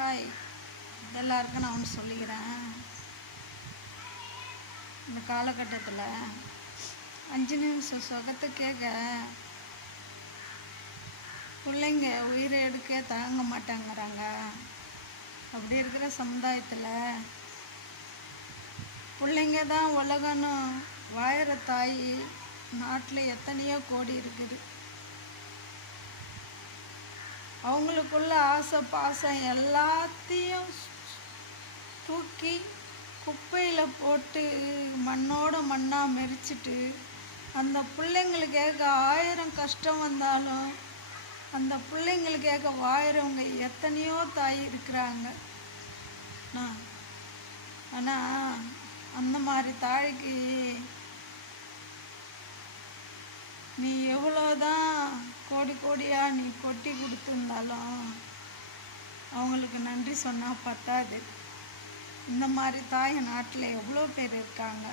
Hi, எல்லாருக்கும் நான் ஒன்று சொல்லிக்கிறேன். இந்த காலகட்டத்தில் 5 நிமிஷம் சுகத்தை கேட்க பிள்ளைங்க உயிரை எடுக்க தாங்க மாட்டாங்கிறாங்க. அப்படி இருக்கிற சமுதாயத்தில் பிள்ளைங்க தான் உலகன்னு வாயிற தாய் நாட்டில் எத்தனையோ கோடி இருக்குது. அவங்களுக்குள்ள ஆசை பாசம் எல்லாத்தையும் தூக்கி குப்பையில் போட்டு மண்ணோட மண்ணாக மெரிச்சிட்டு அந்த பிள்ளைங்களுக்கேக்க 1000 கஷ்டம் வந்தாலும் அந்த பிள்ளைங்களுக்கேக்க வாயிறவங்க எத்தனையோ தாய் இருக்கிறாங்க. ஆனால் அந்த மாதிரி தாய்க்கு நீ எவ்வளோதான் கோடி கோடியாக நீ கொட்டி கொடுத்துருந்தாலும் அவங்களுக்கு நன்றி சொன்னால் பத்தாது. இந்த மாதிரி தாய் நாட்டில் எவ்வளோ பேர் இருக்காங்க.